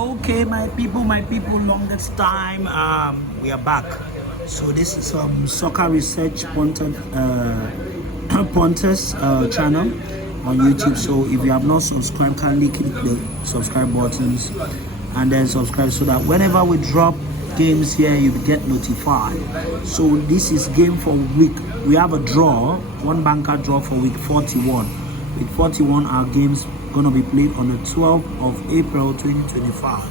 Okay, my people, longest time. We are back. So this is soccer research Pontus channel on YouTube. So if you have not subscribed, kindly click the subscribe buttons and then subscribe so that whenever we drop games here, you get notified. So this is game for week. We have a draw, one banker draw for week 41. Week 41, our games gonna be played on the 12th of April 2025.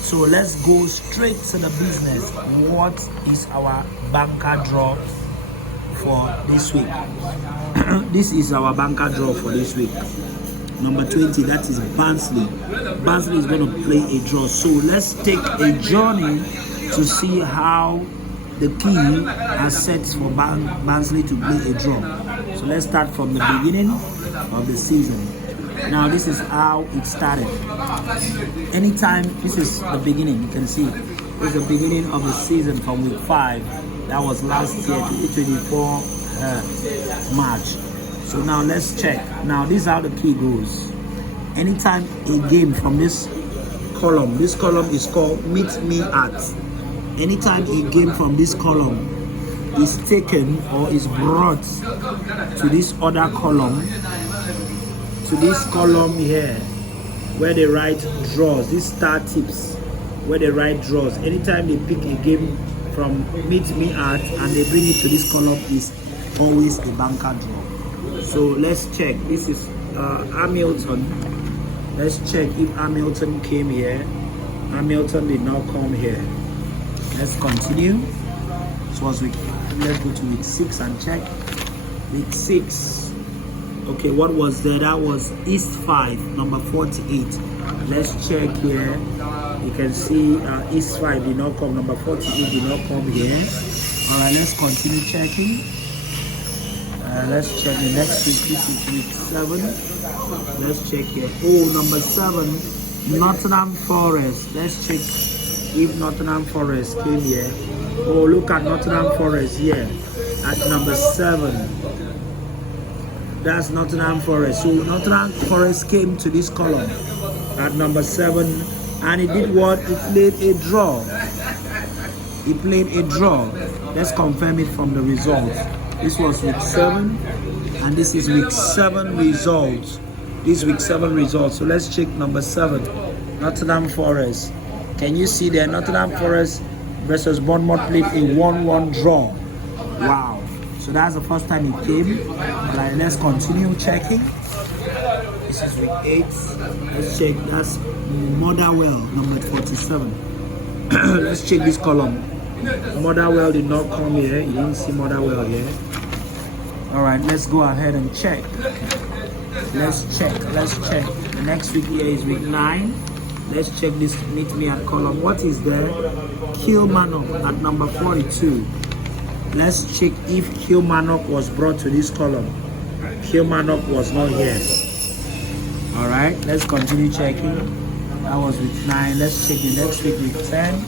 So let's go straight to the business. What is our banker draw for this week? This is our banker draw for this week. Number 20, that is Barnsley. Barnsley is going to play a draw. So let's take a journey to see how the key has set for Barnsley to play a draw. So let's start from the beginning of the season. Now this is how it started. Anytime, this is the beginning, you can see it's the beginning of the season from week 5. That was last year, 2024 March. So now let's check. Now this is how the key goes. Anytime a game from this column is called Meet Me At. Anytime a game from this column is taken or is brought to this other column, to this column here where they write draws, these star tips where they write draws, anytime they pick a game from Meet Me At and they bring it to this column, is always a banker draw. So let's check. This is Hamilton. Let's check if Hamilton came here. Hamilton did not come here. Let's continue. So let's go to week 6 and check. Week 6. Okay, what was there? That was East 5, number 48. Let's check here. You can see East 5 did not come, number 48 did not come here. All right, let's continue checking. Let's check the next week. This is week 7. Let's check here. Oh, number 7, Nottingham Forest. Let's check if Nottingham Forest came here. Oh, look at Nottingham Forest here at number 7. That's Nottingham Forest. So Nottingham Forest came to this column at number 7, and he did what? He played a draw. He played a draw. Let's confirm it from the results. This was week 7, and this is week 7 results. This week 7 results. So let's check number 7, Nottingham Forest. Can you see there? Nottingham Forest versus Bournemouth played a 1-1 draw. Wow. So that's the first time he came. Right, let's continue checking. This is week 8. Let's check. That's Motherwell, number 47. Let's check this column. Motherwell did not come here. You didn't see Motherwell here. All right, let's go ahead and check. Let's check. The next week here is week 9. Let's check this Meet Me At column. What is there? Kilmarnock at number 42. Let's check if Kilmarnock was brought to this column. Kilmarnock was not here. All right, let's continue checking. That was week 9. Let's check the next week, week 10.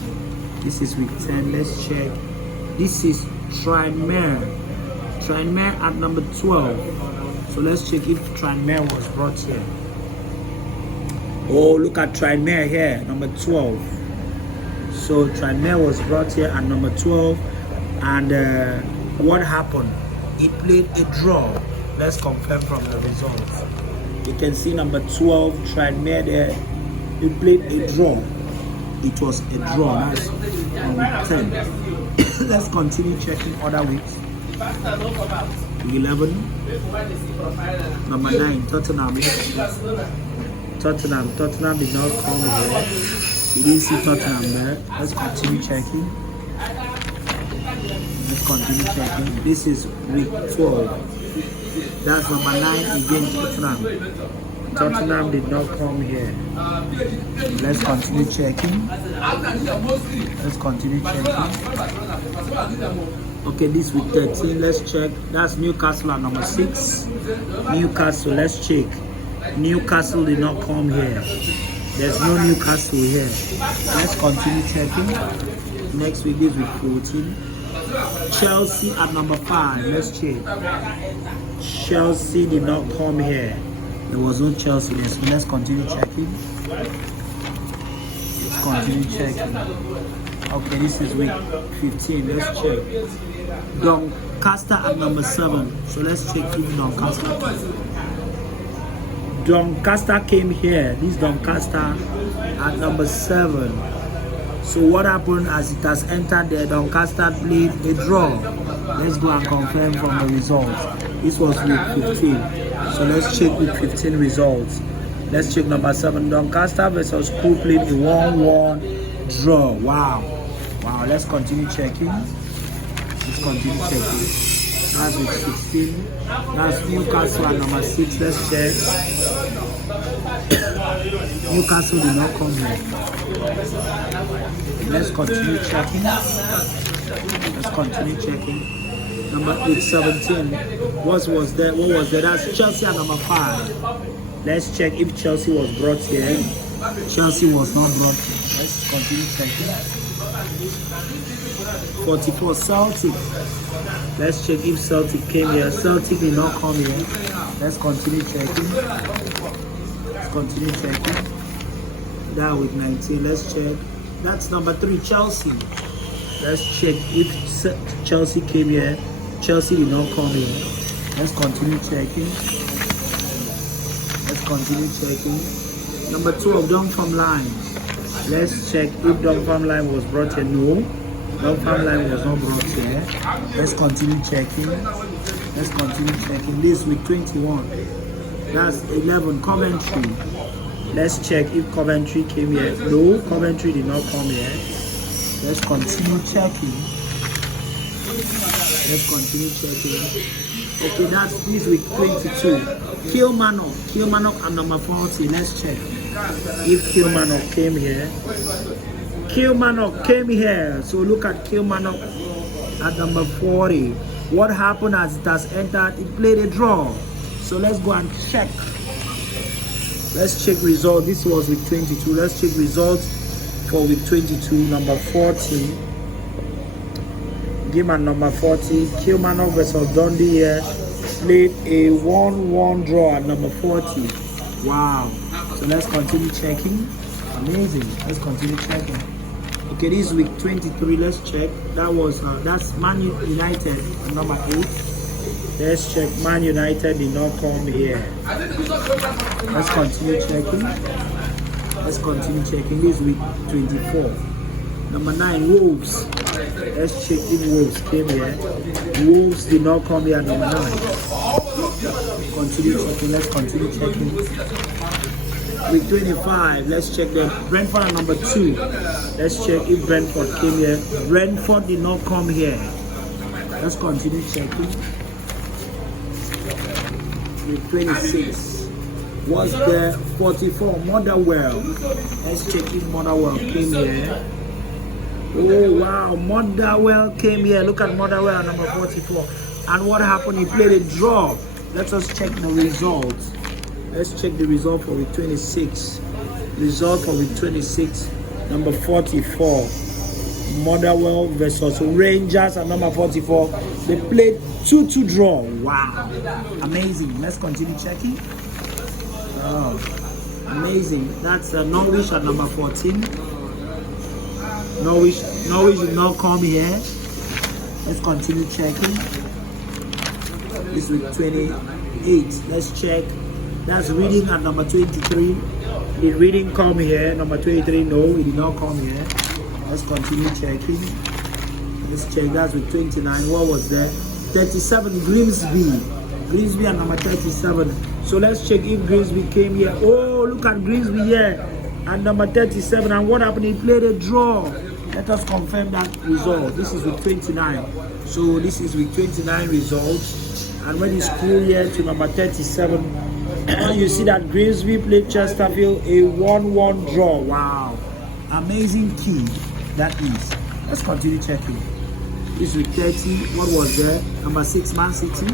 This is week 10. Let's check. This is Tranmere. Tranmere at number 12. So let's check if Tranmere was brought here. Oh, look at Tranmere here, number 12. So Tranmere was brought here at number 12. And what happened? He played a draw. Let's confirm from the results. You can see number 12, Tranmere there. He played a draw. It was a draw. That's on week 10. Let's continue checking other weeks. 11. Number 9, Tottenham. Tottenham did not come here. You didn't see Tottenham there. Let's continue checking. Let's continue checking. This is week 12. That's number 9 again, Tottenham. Tottenham did not come here. Let's continue checking. Okay, this week 13. Let's check. That's Newcastle at number 6. Newcastle, let's check. Newcastle did not come here. There's no Newcastle here. Let's continue checking. Next week, this week 14. Chelsea at number 5. Let's check. Chelsea did not come here. There was no Chelsea there, so let's continue checking. continue checking. Okay, this is week 15. Let's check. Doncaster at number 7. So let's check if Doncaster came here. This Doncaster at number 7. So what happened as it has entered there? Doncaster played a draw. Let's go and confirm from the results. This was week 15. So let's check week 15 results. Let's check number 7. Doncaster versus Crewe played a 1-1 draw. Wow. Let's continue checking. That's week 16. That's Newcastle at number 6. Let's check. Newcastle did not come here. Let's continue checking. Number 8-17. What was there? That's Chelsea at number 5. Let's check if Chelsea was brought here. Chelsea was not brought here. Let's continue checking. 44 Celtic. Let's check if Celtic came here. Celtic did not come here. Let's continue checking. That with 19. Let's check. That's number 3, Chelsea. Let's check if Chelsea came here. Chelsea did not come here. Let's continue checking. Number 12, Dunfermline. Let's check if Dunfermline was brought here. No, Dunfermline was not brought here. Let's continue checking. This week 21. That's 11, Coventry. Let's check if Coventry came here. No, Coventry did not come here. Let's continue checking. Okay, that's this week 22. Kilmarnock at number 40. Let's check if Kilmarnock came here. Kilmarnock came here. So look at Kilmarnock at number 40. What happened as it has entered? It played a draw. So let's go and check. Let's check result. This was week 22. Let's check results for week 22. Number 40. Game at number 40. Kilmarnock versus Dundee here. Played a 1-1 draw at number 40. Wow. So let's continue checking. Amazing. Let's continue checking. Okay, this is week 23. Let's check. That's Man United at number 8. Let's check. Man United did not come here. Let's continue checking. This is week 24. Number 9, Wolves. Let's check if Wolves came here. Wolves did not come here at number 9. Let's continue checking. Week 25, let's check them. Brentford at number 2. Let's check if Brentford came here. Brentford did not come here. Let's continue checking. Week 26 was the 44, Motherwell. Let's check if Motherwell came here. Oh wow, Motherwell came here. Look at Motherwell number 44. And what happened? He played a draw. Let us check the results. Let's check the result for week 26. Number 44. Motherwell versus Rangers at number 44. They played 2-2 draw. Wow. Amazing. Let's continue checking. Oh, amazing. That's Norwich at number 14. Norwich did not come here. Let's continue checking. This week 28. Let's check. That's Reading at number 23. Did Reading come here? Number 23. No, he did not come here. Let's continue checking. Let's check. That's with 29. What was that? 37, Grimsby. Grimsby at number 37. So let's check if Grimsby came here. Oh, look at Grimsby here at number 37. And what happened? He played a draw. Let us confirm that result. This is with 29. So this is with 29 results. And when you scroll here to number 37, you see that Grimsby played Chesterfield a 1-1 draw. Wow. Amazing key that is. Let's continue checking. This week 30. What was there? Number 6, Man City.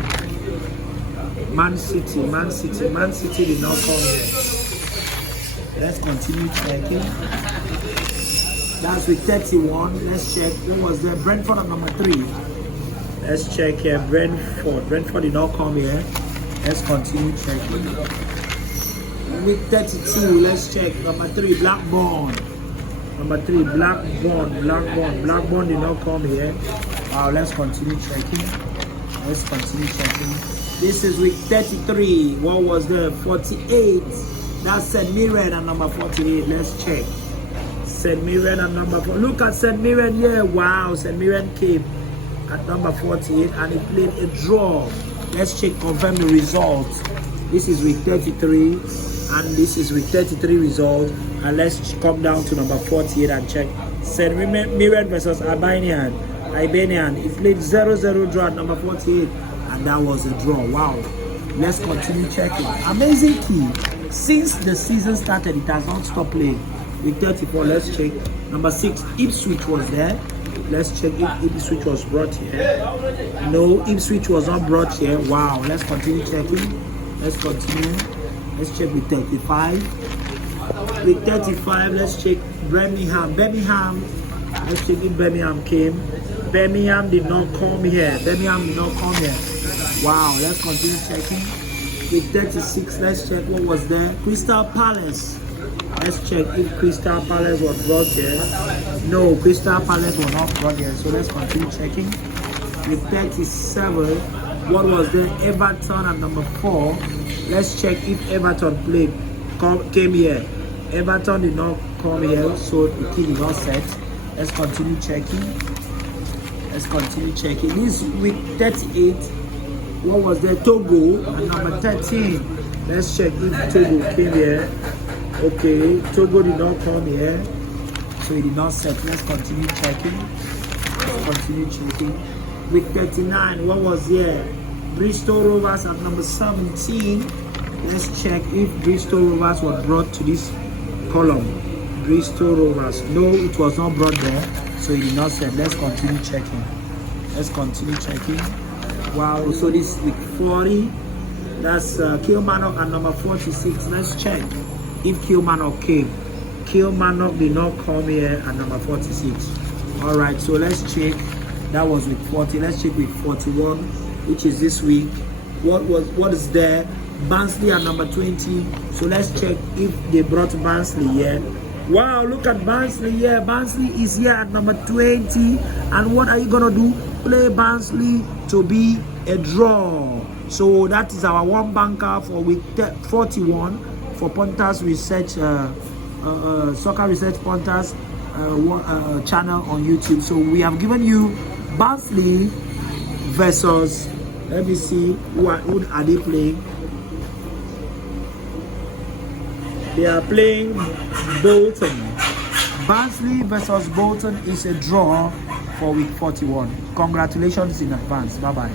Man City did not come here. Let's continue checking. That's week 31. Let's check. What was there? Brentford at number 3. Let's check here. Brentford did not come here. Let's continue checking. Week 32. Let's check. Number 3, Blackburn. Number 3, Blackburn did not come here. Let's continue checking. This is week 33. What was there? 48. That's St. Mirren at number 48. Let's check. St. Mirren at number 4. Look at St. Mirren here. Wow, St. Mirren came at number 48 and he played a draw. Let's check, confirm the results. This is week 33 and this is week 33 result. And let's come down to number 48 and check. St. Mirren versus Albanian. He played 0-0 draw at number 48 and that was a draw. Wow. Let's continue checking. Amazing key. Since the season started, it has not stopped playing. Week 34, let's check. Number 6, Ipswich was there. Let's check if Ipswich was brought here. No, Ipswich was not brought here. Wow, let's continue checking. Let's check with 35. With 35, let's check Birmingham. Let's check if Birmingham came. Birmingham did not come here. Wow, let's continue checking. With 36, let's check what was there. Crystal Palace. Let's check if Crystal Palace was brought here. No, Crystal Palace was not brought here. So let's continue checking. With 37, what was there? Everton at number 4. Let's check if Everton came here. Everton did not come here, so the key did not set. Let's continue checking. This week 38. What was there? Togo at number 13. Let's check if Togo came here. Okay, Togo did not come here, so it did not set. Let's continue checking. Week 39, what was here? Bristol Rovers at number 17. Let's check if Bristol Rovers were brought to this column. Bristol Rovers. No, it was not brought there, so it did not set. Let's continue checking. Wow, so this week 40. That's Kilmarnock at number 46. Let's check if Kilmarnock came. Kilmarnock did not come here at number 46. Alright, so let's check. That was week 40. Let's check week 41, which is this week. What is there? Barnsley at number 20. So let's check if they brought Barnsley here. Wow, look at Barnsley here. Barnsley is here at number 20. And what are you gonna do? Play Barnsley to be a draw. So that is our one banker for week 41 for Punters Research, Soccer Research Punters channel on YouTube. So we have given you Barnsley versus, let me see, who are they playing? They are playing Bolton. Barnsley versus Bolton is a draw for week 41. Congratulations in advance. Bye-bye.